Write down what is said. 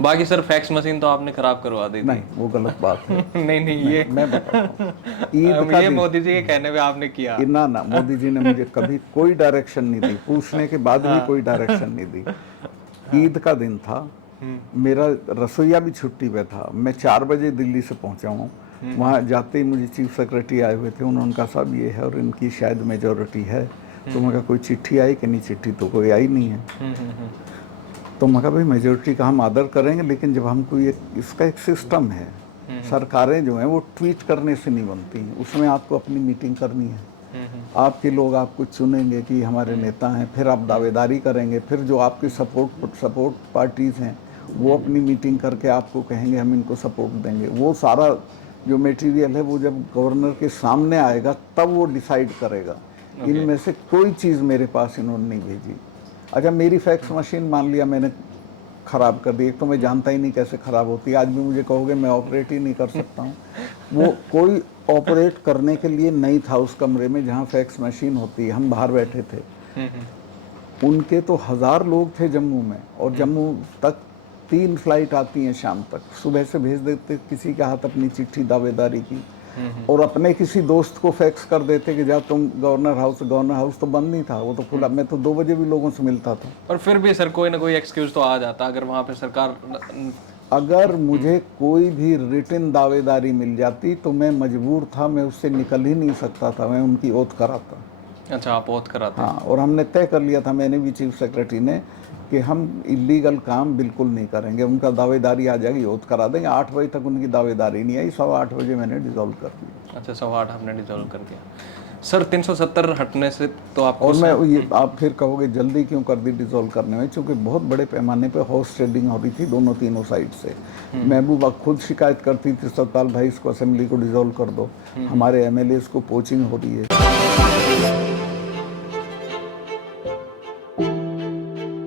बाकी sir fax machine तो आपने खराब करवा दी थी। नहीं, वो गलत बात है। नहीं नहीं, ये मैं बताता हूँ, ईद का ये दिन, मोदी जी के कहने पे आपने किया। ना ना, मोदी जी ने मुझे कभी कोई डायरेक्शन नहीं दी, पूछने के बाद भी कोई डायरेक्शन नहीं दी। ईद का दिन था, मेरा रसोईया भी छुट्टी पे था, मैं 4 बजे दिल्ली से पहुंचा हूँ। वहाँ जाते ही मुझे चीफ सेक्रेटरी आए हुए थे, उन्होंने कहा साहब ये है और इनकी शायद मेजोरिटी है। तो मैं कहा कोई चिट्ठी आई कि नहीं, चिट्ठी तो कोई आई नहीं है। तो मैं कहा भाई मेजोरिटी का हम आदर करेंगे, लेकिन जब हम कोई इसका एक सिस्टम है, सरकारें जो हैं वो ट्वीट करने से नहीं बनती, उसमें आपको अपनी मीटिंग करनी है, आपके लोग आपको चुनेंगे कि हमारे नेता हैं, फिर आप दावेदारी करेंगे, फिर जो आपके सपोर्ट पार्टीज़ हैं वो अपनी मीटिंग करके आपको कहेंगे हम इनको सपोर्ट देंगे। वो सारा जो मटेरियल है वो जब गवर्नर के सामने आएगा तब वो डिसाइड करेगा। इनमें से कोई चीज़ मेरे पास इन्होंने नहीं भेजी। अच्छा, मेरी फैक्स मशीन मान लिया मैंने ख़राब कर दी, एक तो मैं जानता ही नहीं कैसे ख़राब होती है, आज भी मुझे कहोगे मैं ऑपरेट ही नहीं कर सकता हूँ। वो कोई ऑपरेट करने के लिए नहीं था उस कमरे में जहाँ फैक्स मशीन होती है, हम बाहर बैठे थे। उनके तो 1000 लोग थे जम्मू में, और जम्मू तक 3 फ्लाइट आती हैं शाम तक, सुबह से भेज देते किसी के हाथ अपनी चिट्ठी दावेदारी की, और अपने किसी दोस्त को फैक्स कर देते कि जा तुम गवर्नर हाउस तो बंद नहीं था, वो तो खुला, मैं तो 2 बजे भी लोगों से मिलता था। और फिर भी सर कोई ना कोई एक्सक्यूज तो आ जाता अगर वहाँ पे सरकार। अगर मुझे कोई भी रिटन दावेदारी मिल जाती तो मैं मजबूर था, मैं उससे निकल ही नहीं सकता था, मैं उनकी ओथ कराता। अच्छा, आप ओथ कराते। हाँ, और हमने तय कर लिया था, मैंने भी चीफ सेक्रेटरी ने, कि हम इलीगल काम बिल्कुल नहीं करेंगे। उनका दावेदारी आ जाएगी, ओथ करा देंगे। 8 बजे तक उनकी दावेदारी नहीं आई, 8:15 बजे मैंने डिसॉल्व कर दिया। अच्छा, 8:15 आपने डिसॉल्व कर दिया। सर 370 हटने से तो आपको और मैं ये, आप फिर कहोगे जल्दी क्यों कर दी डिसॉल्व करने में, क्योंकि बहुत बड़े पैमाने पे हॉर्स ट्रेडिंग हो रही थी दोनों तीनों साइड से। महबूबा खुद शिकायत करती थी, सतपाल भाई इसको असेंबली को डिसॉल्व कर दो, हमारे एमएलए को पोचिंग हो रही है।